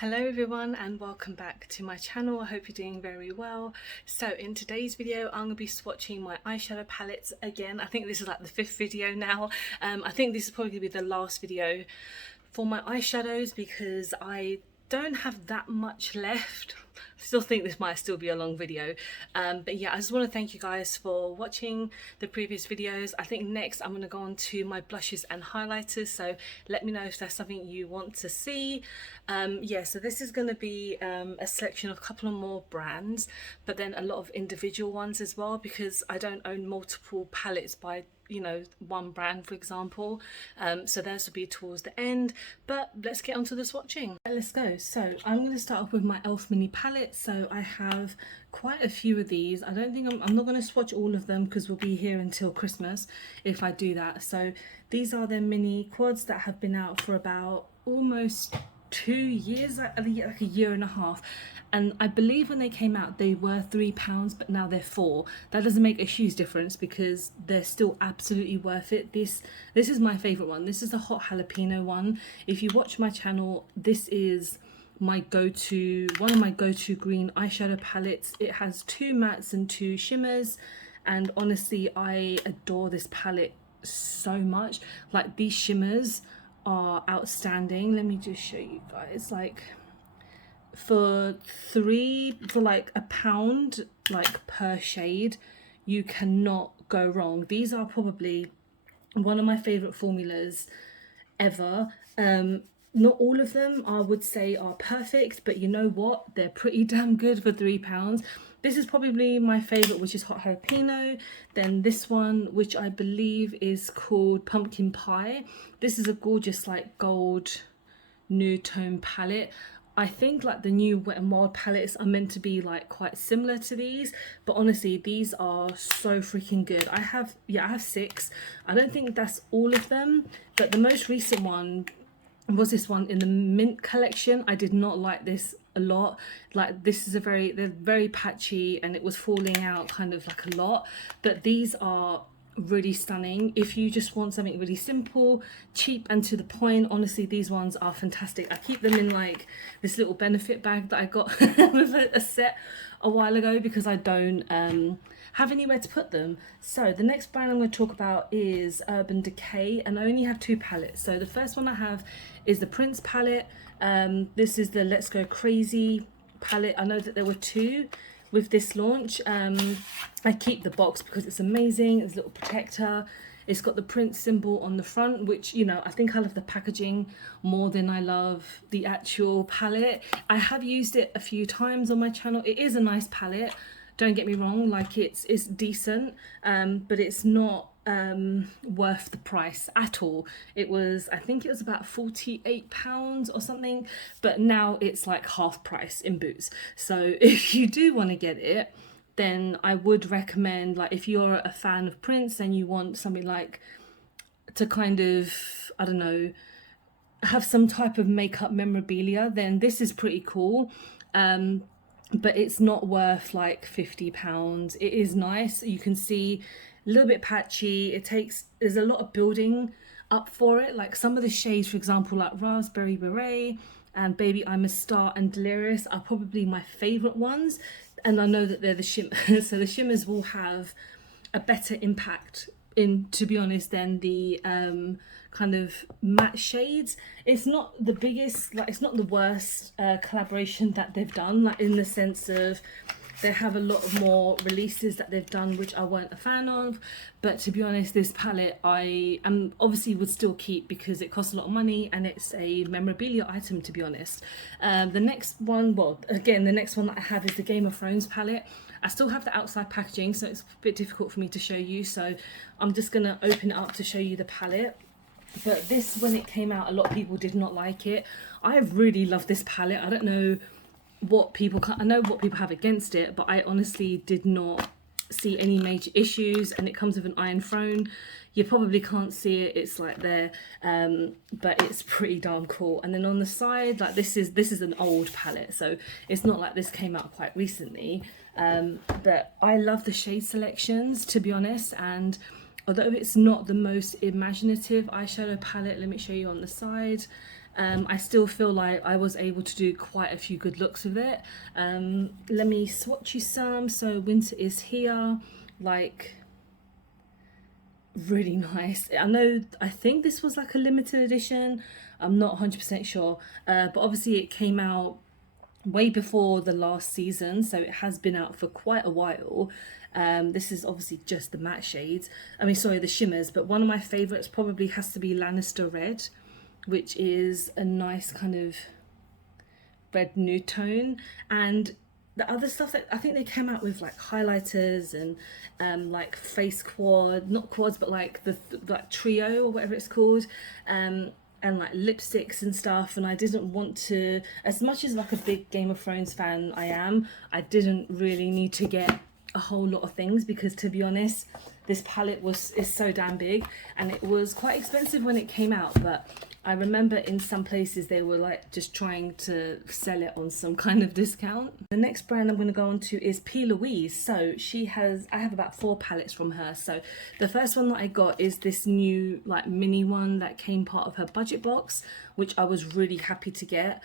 Hello everyone and welcome back to my channel. I hope you're doing very well. So in today's video I'm going to be swatching my eyeshadow palettes again. I think this is like the fifth video now. I think this is probably going to be the last video for my eyeshadows because I don't have that much left. I still think this might still be a long video, but yeah, I just want to thank you guys for watching the previous videos. I think next I'm going to go on to my blushes and highlighters, so let me know if that's something you want to see. Yeah, so this is going to be a selection of a couple of more brands, but then a lot of individual ones as well, because I don't own multiple palettes by one brand, for example. So those will be towards the end, but let's get on to the swatching. Let's go. So I'm going to start off with my Elf mini palette. So I have quite a few of these. I don't think I'm not going to swatch all of them because we'll be here until Christmas if I do that. So these are the mini quads that have been out for about almost 2 years, like a year and a half, and I believe when they came out they were £3, but now they're £4. That doesn't make a huge difference because they're still absolutely worth it. This is my favorite one. This is the hot jalapeno one. If you watch my channel, this is my go-to, one of my go-to green eyeshadow palettes. It has 2 mattes and 2 shimmers, and honestly I adore this palette so much. Like, these shimmers are outstanding. Let me just show you guys. Like, for like £1 like per shade, you cannot go wrong. These are probably one of my favorite formulas ever. Not all of them I would say are perfect, but you know what, they're pretty damn good for £3. This is probably my favorite, which is hot jalapeno. Then this one, which I believe is called pumpkin pie. This is a gorgeous like gold nude tone palette. I think like the new Wet n Wild palettes are meant to be like quite similar to these, but honestly these are so freaking good. I have 6. I don't think that's all of them, but the most recent one was this one in the mint collection. I did not like this a lot. Like, this is they're very patchy and it was falling out kind of like a lot, but these are really stunning. If you just want something really simple, cheap and to the point, honestly these ones are fantastic. I keep them in like this little benefit bag that I got with a set a while ago because I don't have anywhere to put them. So the next brand I'm going to talk about is Urban Decay, and I only have 2 palettes. So the first one I have is the Prince palette. This is the Let's Go Crazy palette. I know that there were 2 with this launch. I keep the box because it's amazing. It's a little protector. It's got the Prince symbol on the front, which, you know, I think I love the packaging more than I love the actual palette. I have used it a few times on my channel. It is a nice palette, don't get me wrong. Like, it's decent, but it's not worth the price at all. I think it was about £48 or something, but now it's like half price in Boots. So if you do want to get it, then I would recommend, like, if you're a fan of Prince and you want something like to kind of, I don't know, have some type of makeup memorabilia, then this is pretty cool. But it's not worth like £50. It is nice. You can see a little bit patchy. There's a lot of building up for it. Like, some of the shades, for example, like Raspberry Beret and Baby I'm a Star and Delirious are probably my favorite ones. And I know that they're the shimmers. So the shimmers will have a better impact, to be honest, than the kind of matte shades. It's not the biggest, like, it's not the worst collaboration that they've done, like, in the sense of they have a lot of more releases that they've done which I weren't a fan of. But to be honest, this palette I obviously would still keep because it costs a lot of money and it's a memorabilia item, to be honest. The next one, the next one that I have is the Game of Thrones palette. I still have the outside packaging, so it's a bit difficult for me to show you, so I'm just gonna open it up to show you the palette. But this, when it came out, a lot of people did not like it. I really love this palette. I don't know what people I know what people have against it, but I honestly did not see any major issues. And it comes with an iron throne. You probably can't see it, it's like there, but it's pretty darn cool. And then on the side, like, this is an old palette, so it's not like this came out quite recently, but I love the shade selections, to be honest. And although it's not the most imaginative eyeshadow palette, let me show you on the side. I still feel like I was able to do quite a few good looks with it. Let me swatch you some. So winter is here, like really nice. I think this was like a limited edition, I'm not 100% sure, but obviously it came out way before the last season, so it has been out for quite a while. This is obviously just the matte shades, I mean sorry, the shimmers, but one of my favorites probably has to be Lannister Red, which is a nice kind of red nude tone. And the other stuff that I think they came out with, like highlighters and like face quad, not quads, but like the like trio or whatever it's called, and like lipsticks and stuff. And I didn't want to, as much as like a big Game of Thrones fan I didn't really need to get a whole lot of things, because to be honest, this palette is so damn big and it was quite expensive when it came out. But I remember in some places they were like just trying to sell it on some kind of discount. The next brand I'm going to go on to is Plouise. So I have about 4 palettes from her. So the first one that I got is this new like mini one that came part of her budget box, which I was really happy to get,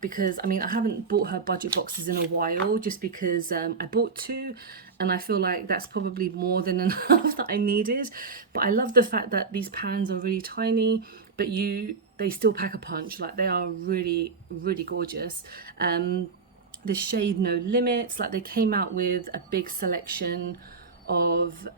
because I mean I haven't bought her budget boxes in a while, just because I bought 2 and I feel like that's probably more than enough that I needed. But I love the fact that these pans are really tiny, but they still pack a punch. Like they are really, really gorgeous. The shade No Limits, like they came out with a big selection of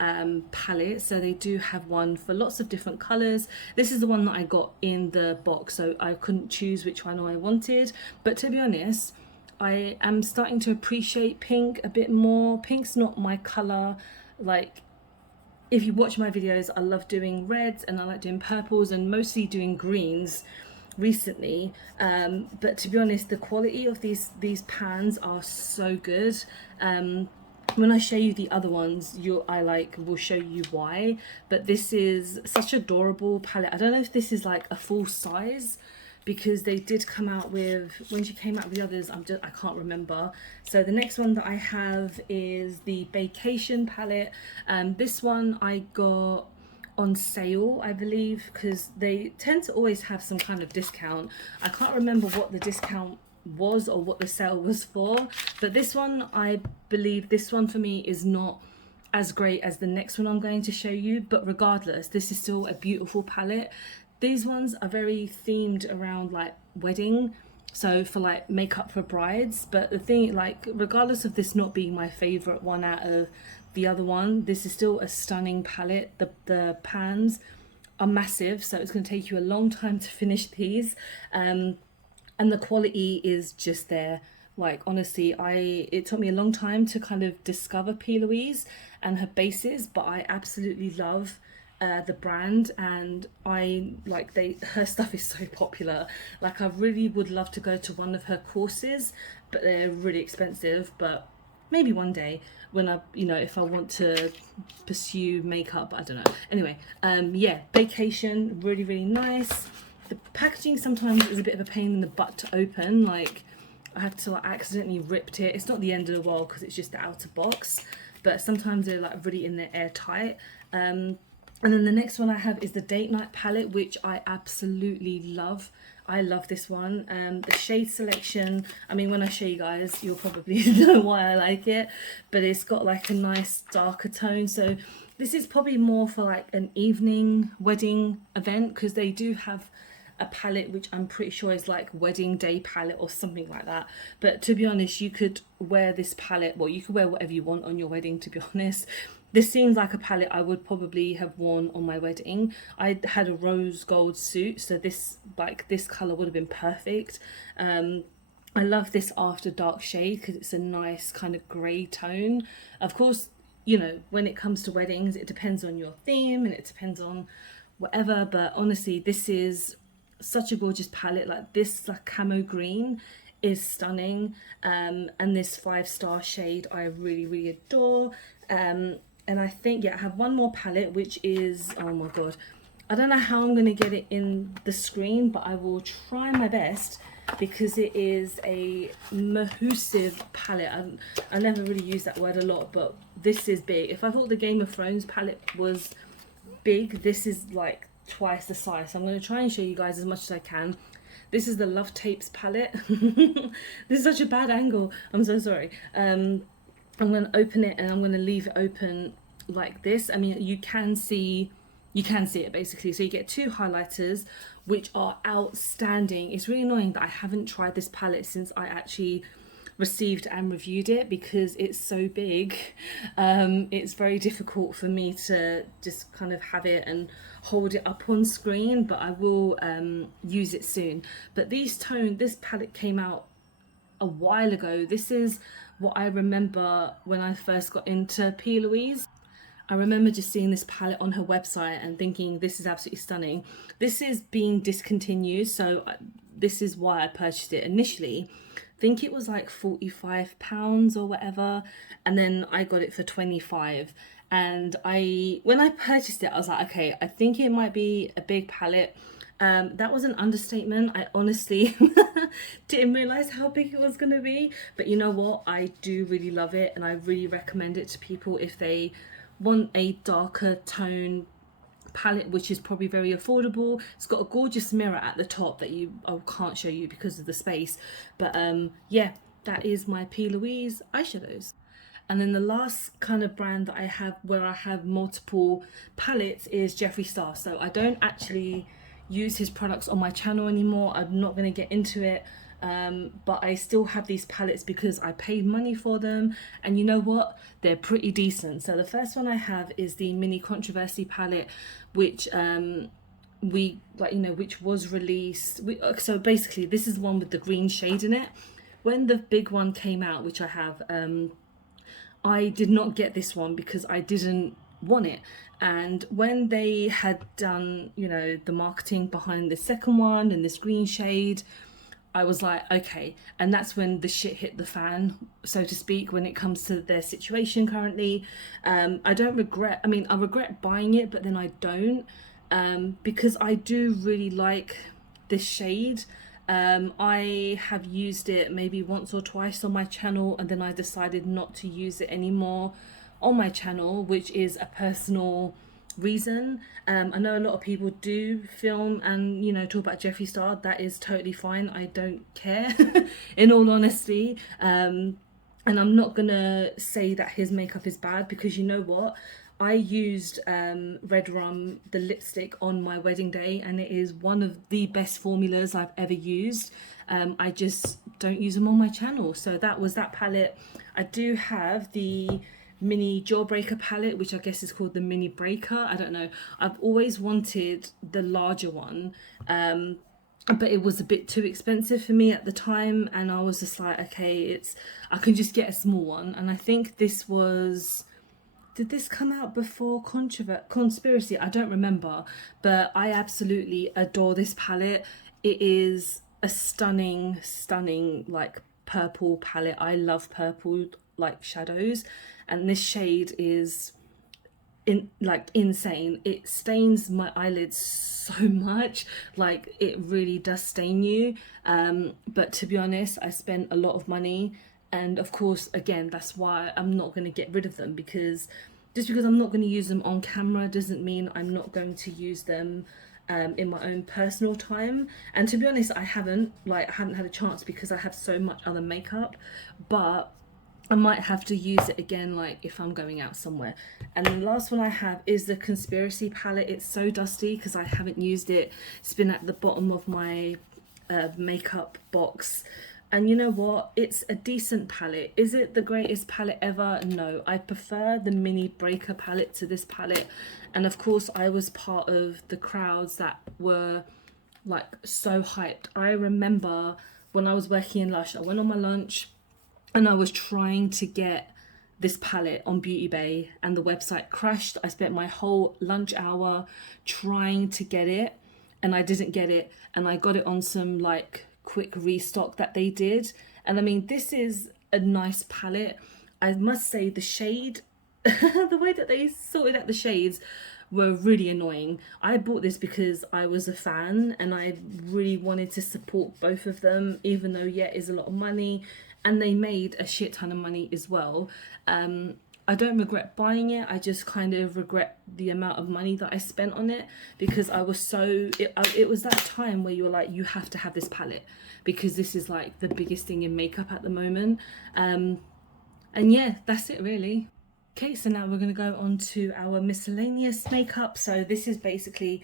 palettes, so they do have one for lots of different colors. This is the one that I got in the box, so I couldn't choose which one I wanted. But to be honest, I am starting to appreciate pink a bit more. Pink's not my color. Like if you watch my videos, I love doing reds and I like doing purples and mostly doing greens recently, but to be honest, the quality of these pans are so good. When I show you the other ones, I will show you why. But this is such an adorable palette. I don't know if this is like a full size, because they did come out with, when she came out with the others, I can't remember. So the next one that I have is the Vacation palette. This one I got on sale, I believe, because they tend to always have some kind of discount. I can't remember what the discount was or what the sale was for, but this one, I believe this one for me is not as great as the next one I'm going to show you, but regardless, this is still a beautiful palette. These ones are very themed around like wedding, so for like makeup for brides. But the thing, like regardless of this not being my favorite one out of the other one, this is still a stunning palette. The pans are massive, so it's going to take you a long time to finish these, and the quality is just there. Like honestly, it took me a long time to kind of discover Plouise and her bases, but I absolutely love the brand, and her stuff is so popular. Like I really would love to go to one of her courses, but they're really expensive. But maybe one day when if I want to pursue makeup, I don't know. Anyway, yeah, Vacation, really, really nice. The packaging sometimes is a bit of a pain in the butt to open. Like I have to accidentally ripped it. It's not the end of the world because it's just the outer box, but sometimes they're like really in there airtight. And then the next one I have is the Date Night palette, which I absolutely love. I love this one. The shade selection, I mean, when I show you guys, you'll probably know why I like it, but it's got like a nice darker tone. So this is probably more for like an evening wedding event, because they do have a palette which I'm pretty sure is like wedding day palette or something like that. But to be honest, you could wear this palette, well, you could wear whatever you want on your wedding, to be honest. This seems like a palette I would probably have worn on my wedding. I had a rose gold suit, so this colour would have been perfect. I love this after dark shade because it's a nice kind of grey tone. Of course, when it comes to weddings, it depends on your theme and it depends on whatever, but honestly, this is such a gorgeous palette. Like this like camo green is stunning, and this 5-star shade I really, really adore. And I think, yeah, I have one more palette, which is, oh my god, I don't know how I'm going to get it in the screen, but I will try my best, because it is a massive palette. I never really use that word a lot, but this is big. If I thought the Game of Thrones palette was big, this is like twice the size. So I'm going to try and show you guys as much as I can. This is the Love Tapes palette. This is such a bad angle. I'm so sorry. I'm going to open it and I'm going to leave it open like this. I mean, you can see it basically. So you get two highlighters, which are outstanding. It's really annoying that I haven't tried this palette since I actually received and reviewed it, because it's so big. It's very difficult for me to just kind of have it and hold it up on screen, but I will use it soon. But this palette came out a while ago. This is what I remember when I first got into Plouise. I remember just seeing this palette on her website and thinking, this is absolutely stunning. This is being discontinued, so this is why I purchased it initially. I think it was like £45 or whatever, and then I got it for 25. And when I purchased it, I was like, okay, I think it might be a big palette. That was an understatement. I honestly didn't realize how big it was going to be, but you know what, I do really love it, and I really recommend it to people if they want a darker tone palette, which is probably very affordable. It's got a gorgeous mirror at the top that I can't show you because of the space, but yeah, that is my Plouise eyeshadows. And then the last kind of brand that I have where I have multiple palettes is Jeffree Star. So I don't actually use his products on my channel anymore. I'm not going to get into it, but I still have these palettes because I paid money for them, and you know what, they're pretty decent. So the first one I have is the Mini Controversy palette, which which was released. So basically this is the one with the green shade in it. When the big one came out, which I have, I did not get this one because I didn't want it. And when they had done, you know, the marketing behind the second one and this green shade, I was like, okay. And that's when the shit hit the fan, so to speak, when it comes to their situation currently. I regret buying it, but then I don't, because I do really like this shade. I have used it maybe once or twice on my channel, and then I decided not to use it anymore on my channel, which is a personal reason. I know a lot of people do film and, you know, talk about Jeffree Star. That is totally fine. I don't care in all honesty. And I'm not gonna say that his makeup is bad, because you know what, I used Red Rum, the lipstick, on my wedding day, and it is one of the best formulas I've ever used. I just don't use them on my channel. So that was that palette. I do have the Mini Jawbreaker palette, which I guess is called the Mini Breaker. I don't know. I've always wanted the larger one, but it was a bit too expensive for me at the time, and I was just like, okay, I can just get a small one. And I think this was... Did this come out before Conspiracy? I don't remember, but I absolutely adore this palette. It is a stunning, like, purple palette. I love purple, like, shadows, and this shade is insane. It stains my eyelids so much, like, it really does stain you. But to be honest, I spent a lot of money. And of course, again, that's why I'm not going to get rid of them, because just because I'm not going to use them on camera doesn't mean I'm not going to use them in my own personal time. And to be honest, I haven't had a chance because I have so much other makeup, but I might have to use it again, like if I'm going out somewhere. And the last one I have is the Conspiracy palette. It's so dusty because I haven't used it. It's been at the bottom of my makeup box. And you know what? It's a decent palette. Is it the greatest palette ever? No. I prefer the Mini Breaker palette to this palette. And of course, I was part of the crowds that were like so hyped. I remember when I was working in Lush, I went on my lunch and I was trying to get this palette on Beauty Bay, and the website crashed. I spent my whole lunch hour trying to get it, and I didn't get it. And I got it on some like quick restock that they did. And I mean, this is a nice palette. I must say the shade, the way that they sorted out the shades were really annoying. I bought this because I was a fan and I really wanted to support both of them, even though, yeah, it's a lot of money and they made a shit ton of money as well. I don't regret buying it. I just kind of regret the amount of money that I spent on it, because I was so, it was that time where you're like, you have to have this palette because this is like the biggest thing in makeup at the moment. And yeah, that's it really. Okay, so now we're going to go on to our miscellaneous makeup. So this is basically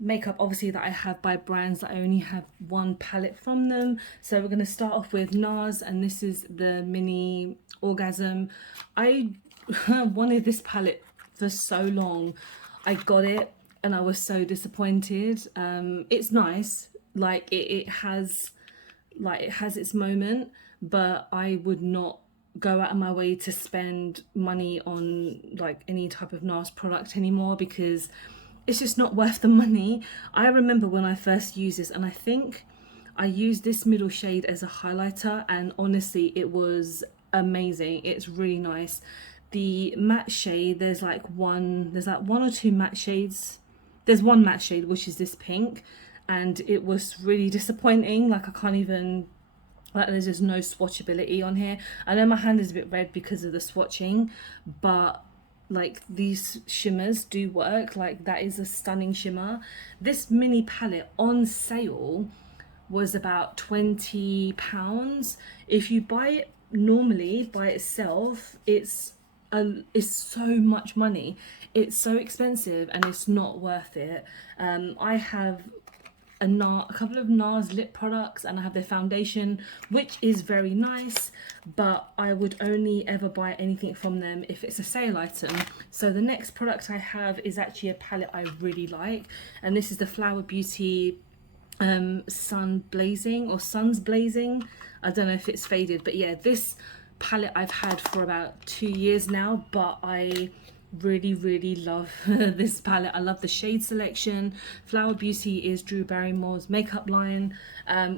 makeup obviously that I have by brands that I only have one palette from them. So we're going to start off with NARS, and this is the Mini Orgasm. I wanted this palette for so long. I got it and I was so disappointed. It's nice, like it has its moment, but I would not go out of my way to spend money on like any type of NARS product anymore, because it's just not worth the money. I remember when I first used this, and I think I used this middle shade as a highlighter, and honestly it was amazing. It's really nice. The matte shade, there's like one or two matte shades. There's one matte shade, which is this pink, and it was really disappointing. Like I can't even, like there's just no swatchability on here. I know my hand is a bit red because of the swatching, but like these shimmers do work. Like that is a stunning shimmer. This mini palette on sale was about £20. If you buy it normally by itself, it's so much money. It's so expensive and it's not worth it. I have a couple of NARS lip products, and I have their foundation, which is very nice, but I would only ever buy anything from them if it's a sale item. So the next product I have is actually a palette I really like, and this is the Flower Beauty Suns Blazing. I don't know if it's faded, but yeah, this palette I've had for about 2 years now, but I really love this palette. I love the shade selection. Flower Beauty is Drew Barrymore's makeup line,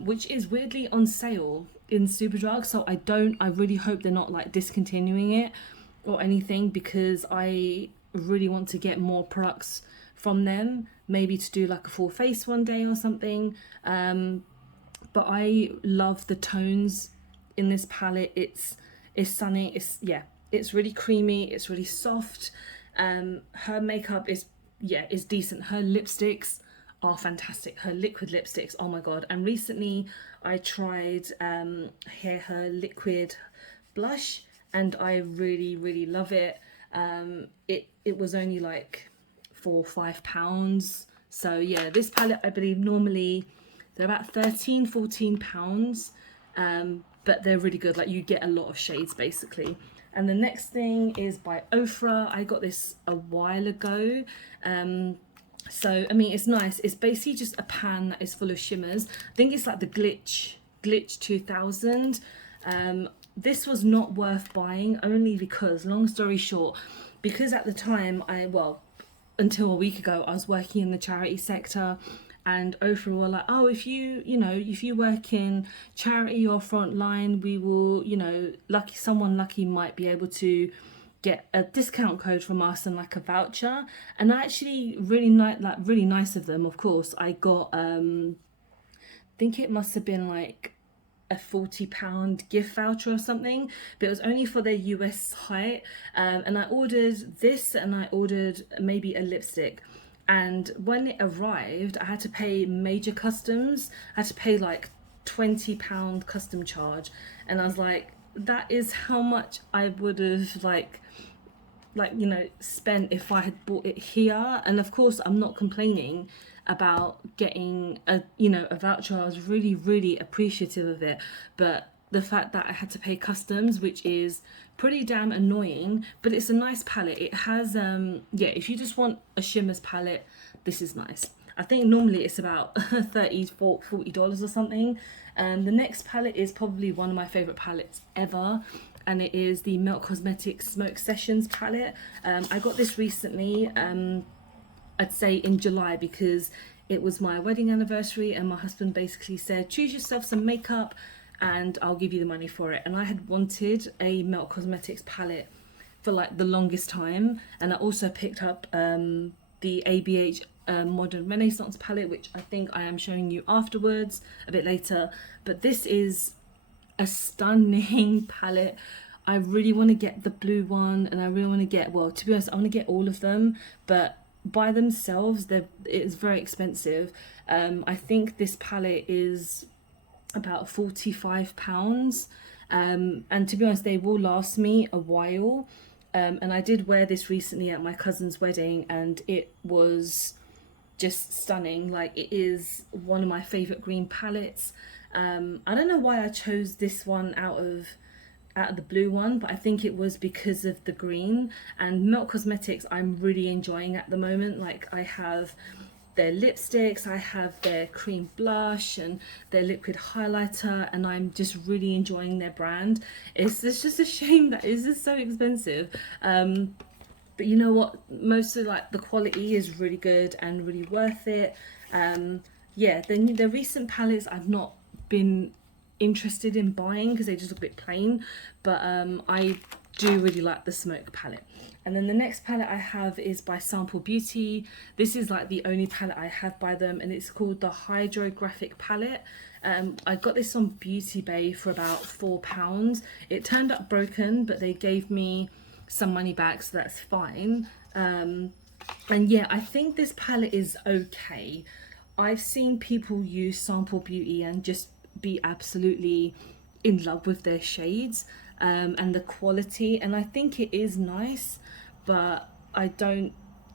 which is weirdly on sale in Superdrug, so I really hope they're not like discontinuing it or anything, because I really want to get more products from them, maybe to do like a full face one day or something. But I love the tones in this palette. It's stunning. It's really creamy, it's really soft. Her makeup is decent. Her lipsticks are fantastic. Her liquid lipsticks, oh my god. And recently I tried her liquid blush, and I really love it. It was only like £4 or £5. So yeah, this palette I believe normally they're about £13-14, but they're really good. Like you get a lot of shades basically. And the next thing is by Oprah. I got this a while ago. So I mean, it's nice. It's basically just a pan that is full of shimmers. I think it's like the Glitch 2000. This was not worth buying, only because, long story short, because at the time until a week ago, I was working in the charity sector, and Oprah were like, oh, if you work in charity or frontline, we will, someone lucky might be able to get a discount code from us and like a voucher. And I actually really nice of them. Of course, I got I think it must have been like a £40 gift voucher or something, but it was only for their US site. And I ordered this, and I ordered maybe a lipstick. And when it arrived, I had to pay major customs. I had to pay like £20 custom charge. And I was like, that is how much I would have spent if I had bought it here. And of course, I'm not complaining about getting a voucher. I was really appreciative of it. But the fact that I had to pay customs, which is pretty damn annoying, but it's a nice palette. It has if you just want a shimmers palette, this is nice. I think normally it's about $40 or something. The next palette is probably one of my favorite palettes ever, and it is the Melt Cosmetics Smoke Sessions palette. I got this recently, I'd say in July, because it was my wedding anniversary, and my husband basically said, choose yourself some makeup and I'll give you the money for it. And I had wanted a Melt Cosmetics palette for like the longest time, and I also picked up the ABH Modern Renaissance palette, which I think I am showing you afterwards a bit later. But this is a stunning palette. I really want to get the blue one, and I really want to get, well, to be honest, I want to get all of them, but by themselves it's very expensive. I think this palette is about £45, and to be honest, they will last me a while. And I did wear this recently at my cousin's wedding, and it was just stunning. Like, it is one of my favorite green palettes. I don't know why I chose this one out of the blue one, but I think it was because of the green. And Melt Cosmetics I'm really enjoying at the moment. Like, I have their lipsticks, I have their cream blush and their liquid highlighter, and I'm just really enjoying their brand. It's just a shame that it's just so expensive, but you know what, most of like the quality is really good and really worth it. Yeah, the recent palettes I've not been interested in buying because they just look a bit plain, but I do really like the Smoke palette. And then the next palette I have is by Sample Beauty. This is like the only palette I have by them, and it's called the Hydrographic palette. I got this on Beauty Bay for about £4. It turned up broken, but they gave me some money back, so that's fine. And yeah, I think this palette is okay. I've seen people use Sample Beauty and just be absolutely in love with their shades and the quality, and I think it is nice, but I don't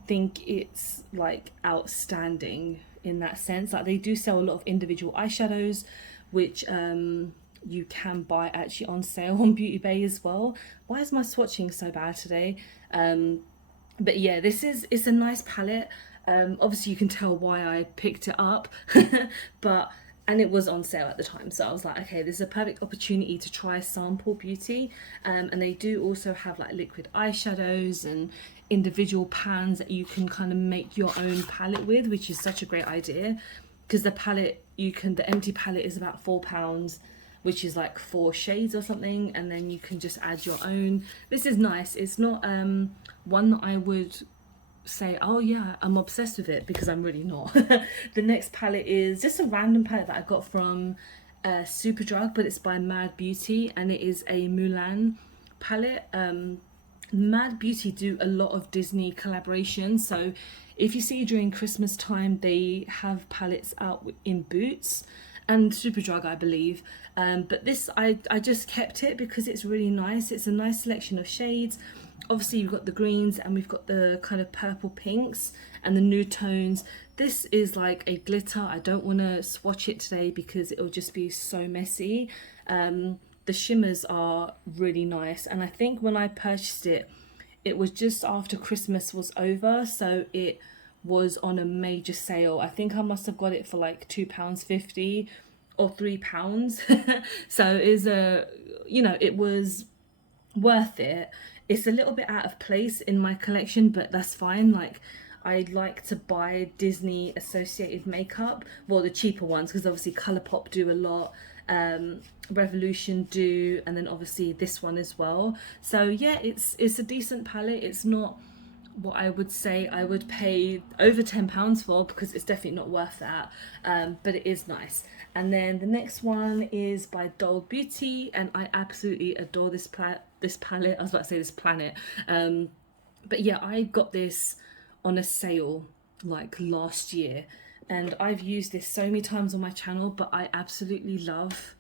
think it's like outstanding in that sense. Like, they do sell a lot of individual eyeshadows, which you can buy actually on sale on Beauty Bay as well. Why is my swatching so bad today? But yeah, it's a nice palette. Obviously you can tell why I picked it up, and it was on sale at the time, so I was like, okay, this is a perfect opportunity to try Sample Beauty. And they do also have like liquid eyeshadows and individual pans that you can kind of make your own palette with, which is such a great idea, because the palette, the empty palette is about £4, which is like 4 shades or something, and then you can just add your own. This is nice. It's not one that I would say, oh yeah, I'm obsessed with it, because I'm really not. The next palette is just a random palette that I got from Superdrug, but it's by Mad Beauty, and it is a Mulan palette. Mad Beauty do a lot of Disney collaborations, so if you see during Christmas time, they have palettes out in Boots and Superdrug, I believe. But this, I just kept it because it's really nice. It's a nice selection of shades. Obviously you've got the greens, and we've got the kind of purple pinks and the nude tones. This is like a glitter. I don't want to swatch it today because it'll just be so messy. The shimmers are really nice, and I think when I purchased it, it was just after Christmas was over, so it was on a major sale. I think I must have got it for like £2.50 or £3. So it is it was worth it. It's a little bit out of place in my collection, but that's fine. Like, I like to buy Disney associated makeup, well, the cheaper ones, because obviously Colourpop do a lot, Revolution do, and then obviously this one as well. So yeah, it's a decent palette. It's not what I would say I would pay over £10 for, because it's definitely not worth that, but it is nice. And then the next one is by Dolly Beauty, and I absolutely adore this palette. I was about to say this planet, but yeah, I got this on a sale like last year, and I've used this so many times on my channel, but I absolutely love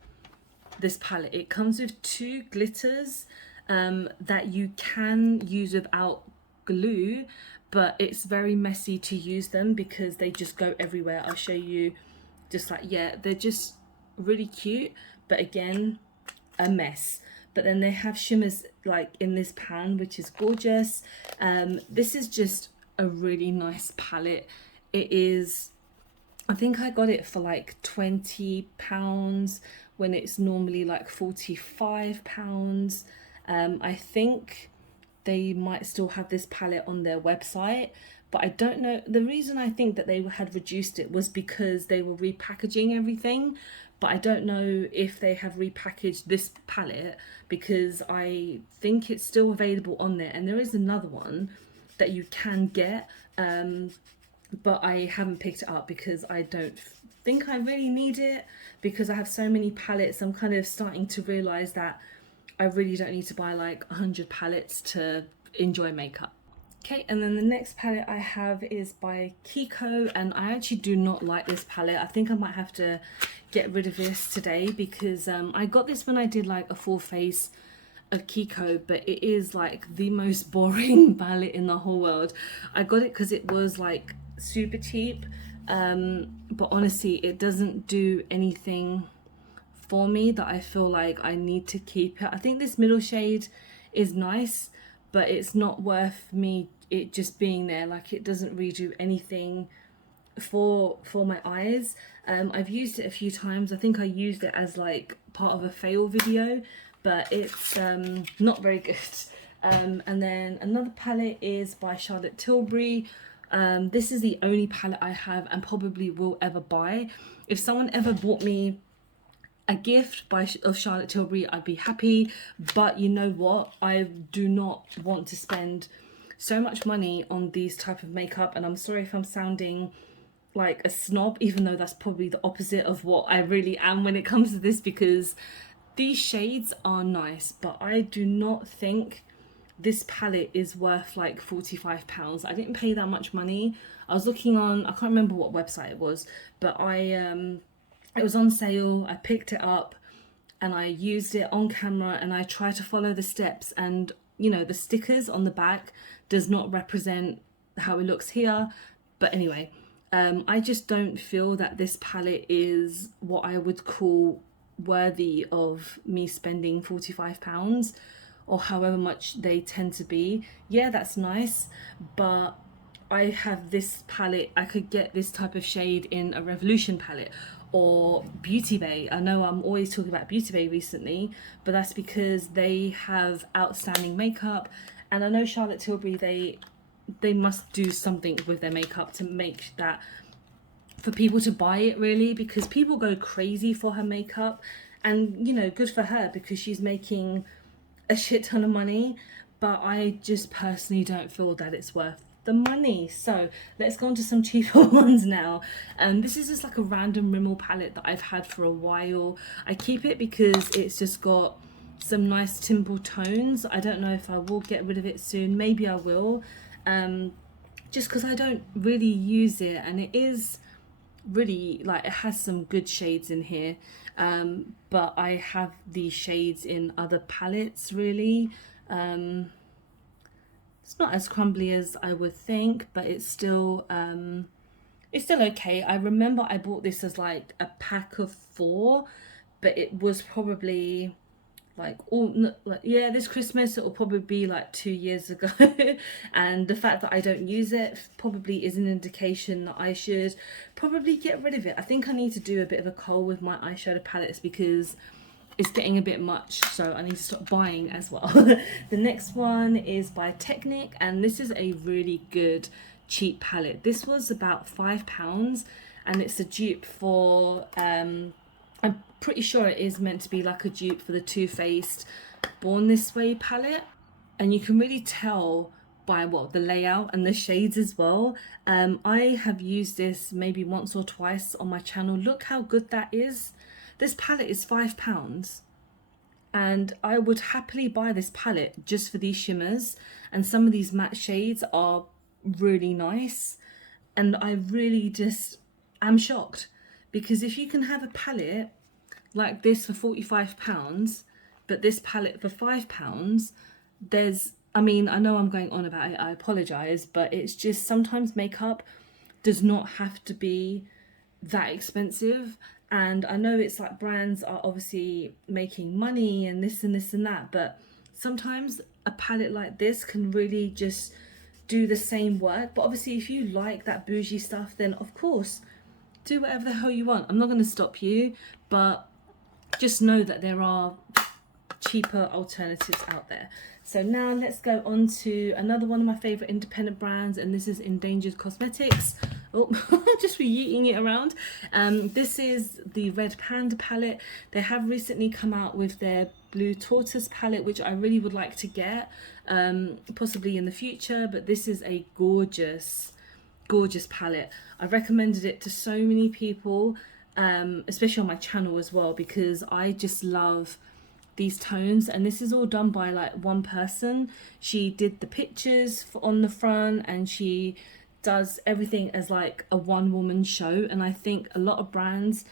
this palette. It comes with 2 glitters that you can use without glue, but it's very messy to use them because they just go everywhere. I'll show you. Just like, yeah, they're just really cute, but again, a mess. But then they have shimmers like in this pan, which is gorgeous. This is just a really nice palette. It is, I think I got it for like £20 when it's normally like £45. I think they might still have this palette on their website, but I don't know. The reason I think that they had reduced it was because they were repackaging everything, but I don't know if they have repackaged this palette, because I think it's still available on there. And there is another one that you can get, but I haven't picked it up because I don't think I really need it, because I have so many palettes. I'm kind of starting to realise that I really don't need to buy like 100 palettes to enjoy makeup. Okay, and then the next palette I have is by Kiko, and I actually do not like this palette. I think I might have to get rid of this today because I got this when I did like a full face of Kiko, but it is like the most boring palette in the whole world. I got it because it was like super cheap, but honestly it doesn't do anything for me that I feel like I need to keep it. I think this middle shade is nice, but it's not worth me it just being there. Like, it doesn't really do anything for my eyes. I've used it a few times. I think I used it as like part of a fail video, but it's not very good. And then another palette is by Charlotte Tilbury. This is the only palette I have and probably will ever buy. If someone ever bought me a gift of Charlotte Tilbury, I'd be happy, but you know what, I do not want to spend so much money on these type of makeup. And I'm sorry if I'm sounding like a snob, even though that's probably the opposite of what I really am when it comes to this, because these shades are nice, but I do not think this palette is worth like £45. I didn't pay that much money. I was looking on, I can't remember what website it was, but it was on sale. I picked it up and I used it on camera and I tried to follow the steps, and you know, the stickers on the back does not represent how it looks here. But anyway, I just don't feel that this palette is what I would call worthy of me spending £45 or however much they tend to be. Yeah, that's nice, but I have this palette. I could get this type of shade in a Revolution palette or Beauty Bay. I know I'm always talking about Beauty Bay recently, but that's because they have outstanding makeup, and I know Charlotte Tilbury, they must do something with their makeup to make that for people to buy it, really, because people go crazy for her makeup. And you know, good for her because she's making a shit ton of money, but I just personally don't feel that it's worth the money. So let's go on to some cheaper ones now. This is just like a random Rimmel palette that I've had for a while. I keep it because it's just got some nice timber tones. I don't know if I will get rid of it soon. Maybe I will, just because I don't really use it, and it is really like, it has some good shades in here, but I have these shades in other palettes really. It's not as crumbly as I would think, but it's still okay. I remember I bought this as like a pack of 4, but it was probably like yeah, this Christmas. It will probably be like 2 years ago. And the fact that I don't use it probably is an indication that I should probably get rid of it. I think I need to do a bit of a cull with my eyeshadow palettes because it's getting a bit much, so I need to stop buying as well. The next one is by Technic, and this is a really good cheap palette. This was about £5, and it's a dupe for I'm pretty sure it is meant to be like a dupe for the Too Faced Born This Way palette, and you can really tell by the layout and the shades as well. I have used this maybe once or twice on my channel. Look how good that is. This palette is £5, and I would happily buy this palette just for these shimmers, and some of these matte shades are really nice, and I really just am shocked, because if you can have a palette like this for £45 but this palette for £5, I mean, I know I'm going on about it, I apologise, but it's just sometimes makeup does not have to be that expensive. And I know it's like brands are obviously making money and this and this and that, but sometimes a palette like this can really just do the same work. But obviously if you like that bougie stuff, then of course do whatever the hell you want. I'm not going to stop you, but just know that there are cheaper alternatives out there. So now let's go on to another one of my favorite independent brands, and this is Endangered Cosmetics. Oh, just re-eating it around. This is the Red Panda palette. They have recently come out with their Blue Tortoise palette, which I really would like to get, possibly in the future. But this is a gorgeous palette. I've recommended it to so many people, especially on my channel as well, because I just love these tones, and this is all done by like one person. She did the pictures on the front, and she does everything as like a one-woman show. And I think a lot of brands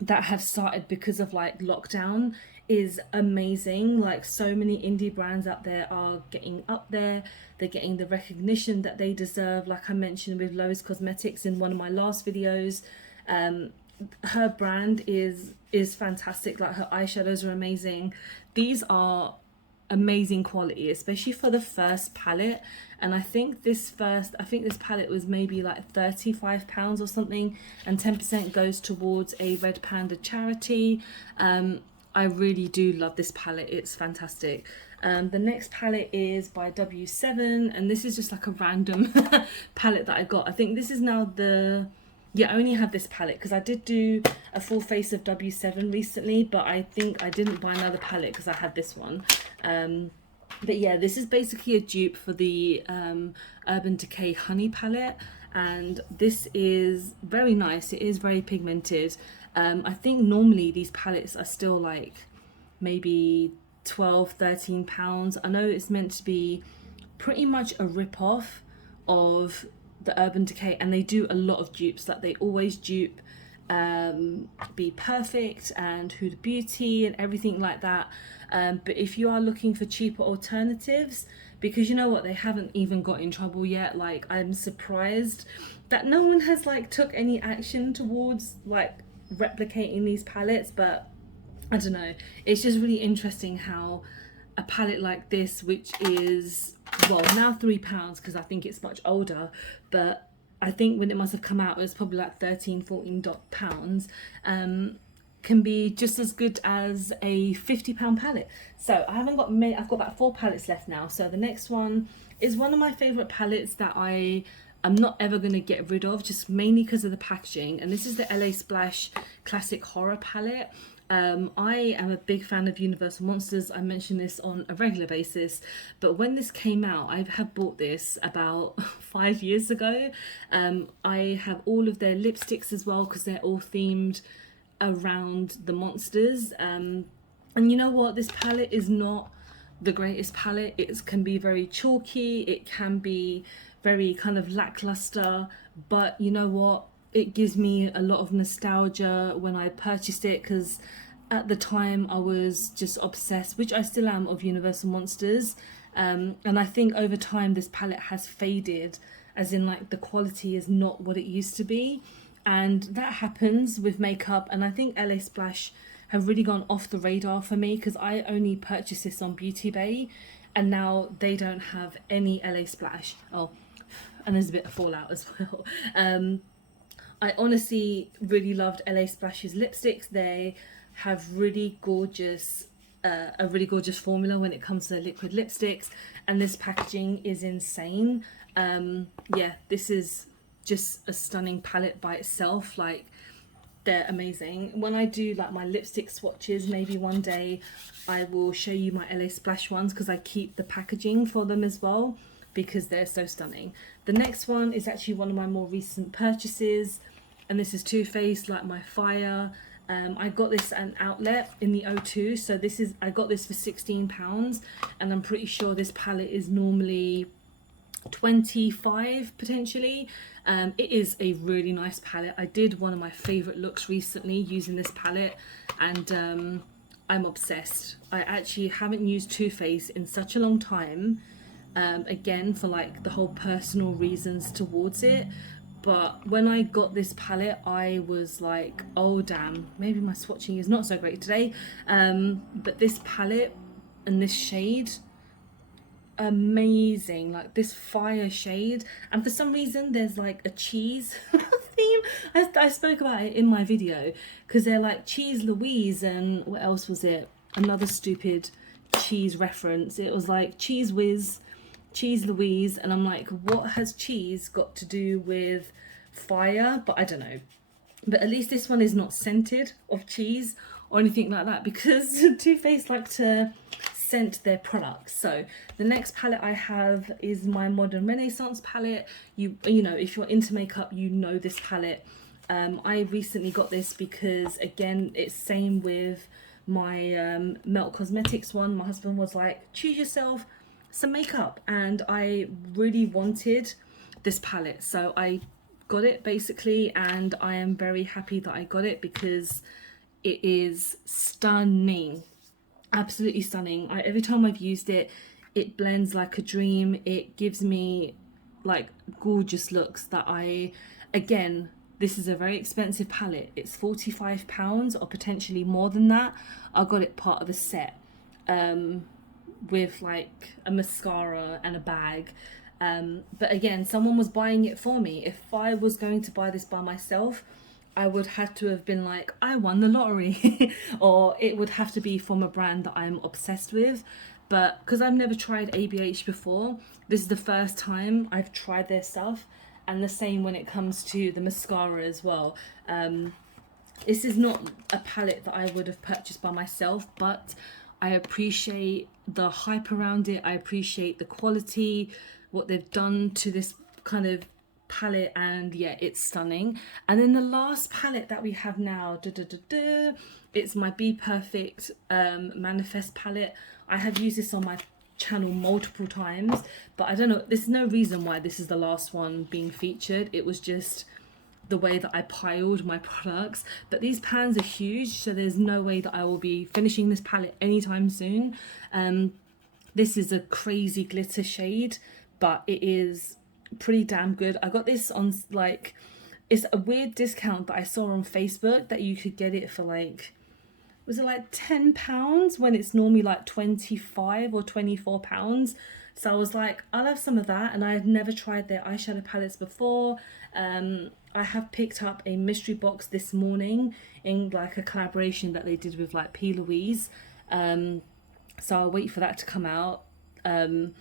that have started because of like lockdown is amazing. Like, so many indie brands out there are getting up there, they're getting the recognition that they deserve. Like I mentioned with Lois Cosmetics in one of my last videos, her brand is fantastic. Like, her eyeshadows are amazing. These are amazing quality, especially for the first palette. And I think this palette was maybe like £35 or something, and 10% goes towards a Red Panda charity. I really do love this palette, it's fantastic. The next palette is by W7, and this is just like a random palette that I got. I think this is now I only have this palette because I did do a full face of W7 recently, but I think I didn't buy another palette because I had this one. But yeah, this is basically a dupe for the Urban Decay Honey palette, and this is very nice. It is very pigmented. I think normally these palettes are still like maybe £12–13. I know it's meant to be pretty much a rip-off of the Urban Decay, and they do a lot of dupes. Like, they always dupe Be Perfect and Huda Beauty and everything like that. But if you are looking for cheaper alternatives, because you know what, they haven't even got in trouble yet. Like, I'm surprised that no one has like took any action towards like replicating these palettes. But I don't know, it's just really interesting how a palette like this, which is, well, now £3 because I think it's much older, but I think when it must have come out it was probably like £13–14 can be just as good as a £50 palette. So I've got about 4 palettes left now. So the next one is one of my favorite palettes that I'm not ever going to get rid of, just mainly because of the packaging, and this is the LA Splash Classic Horror palette. I am a big fan of Universal Monsters. I mention this on a regular basis, but when this came out, I have bought this about 5 years ago. I have all of their lipsticks as well because they're all themed around the monsters. And you know what, this palette is not the greatest palette. It can be very chalky, it can be very kind of lackluster, but you know what, it gives me a lot of nostalgia when I purchased it, because at the time I was just obsessed, which I still am, of Universal Monsters. And I think over time this palette has faded, as in like the quality is not what it used to be, and that happens with makeup. And I think LA Splash have really gone off the radar for me, because I only purchased this on Beauty Bay, and now they don't have any LA Splash. Oh, and there's a bit of fallout as well. I honestly really loved LA Splash's lipsticks. They have really gorgeous, a really gorgeous formula when it comes to liquid lipsticks, and this packaging is insane. Yeah, this is just a stunning palette by itself. Like, they're amazing. When I do like my lipstick swatches, maybe one day I will show you my LA Splash ones, because I keep the packaging for them as well, because they're so stunning. The next one is actually one of my more recent purchases, and this is Too Faced Like My Fire. I got this at an outlet in the O2, so I got this for £16, and I'm pretty sure this palette is normally 25 potentially. It is a really nice palette. I did one of my favorite looks recently using this palette, and I'm obsessed. I actually haven't used Too Faced in such a long time, again for like the whole personal reasons towards it. But when I got this palette, I was like, oh damn, maybe my swatching is not so great today. But this palette and this shade, amazing. Like, this fire shade, and for some reason there's like a cheese theme. I spoke about it in my video, because they're like Cheese Louise, and what else was it? Another stupid cheese reference. It was like Cheese Whiz, Cheese Louise, and I'm like, what has cheese got to do with fire? But I don't know. But at least this one is not scented of cheese or anything like that, because Too Faced like to scent their products. So the next palette I have is my Modern Renaissance palette. You know, if you're into makeup, you know this palette. I recently got this because, again, it's same with my Melt Cosmetics one, my husband was like, choose yourself some makeup, and I really wanted this palette, so I got it basically, and I am very happy that I got it because it is stunning, absolutely stunning. Every time I've used it, it blends like a dream. It gives me like gorgeous looks that again, this is a very expensive palette. It's £45 or potentially more than that. I got it part of a set with like a mascara and a bag. But again, someone was buying it for me. If I was going to buy this by myself, I would have to have been like, I won the lottery. Or it would have to be from a brand that I'm obsessed with. But because I've never tried ABH before, this is the first time I've tried their stuff. And the same when it comes to the mascara as well. This is not a palette that I would have purchased by myself, but I appreciate the hype around it. I appreciate the quality, what they've done to this kind of palette, and yeah, it's stunning. And then the last palette that we have now, it's my Be Perfect Manifest palette. I have used this on my channel multiple times, but I don't know, there's no reason why this is the last one being featured. It was just the way that I piled my products. But these pans are huge, so there's no way that I will be finishing this palette anytime soon. This is a crazy glitter shade, but it is pretty damn good. I got this on like, it's a weird discount that I saw on Facebook that you could get it for like, was it like £10 when it's normally like £25 or £24? So I was like, I'll have some of that. And I had never tried their eyeshadow palettes before. I have picked up a mystery box this morning in like a collaboration that they did with like Plouise. So I'll wait for that to come out. And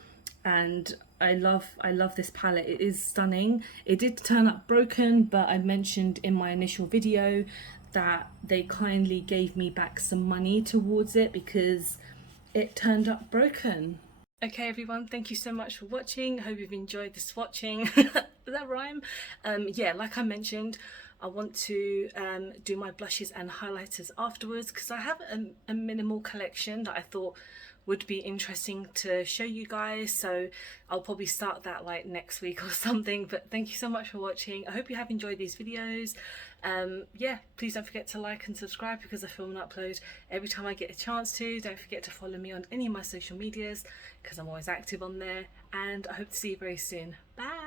I love this palette. It is stunning. It did turn up broken, but I mentioned in my initial video that they kindly gave me back some money towards it because it turned up broken. Okay everyone, thank you so much for watching. Hope you've enjoyed the swatching. Does that rhyme? Yeah, like I mentioned, I want to do my blushes and highlighters afterwards because I have a minimal collection that I thought would be interesting to show you guys, so I'll probably start that like next week or something. But thank you so much for watching. I hope you have enjoyed these videos. Yeah, please don't forget to like and subscribe because I film and upload every time I get a chance to. Don't forget to follow me on any of my social medias because I'm always active on there, and I hope to see you very soon. Bye.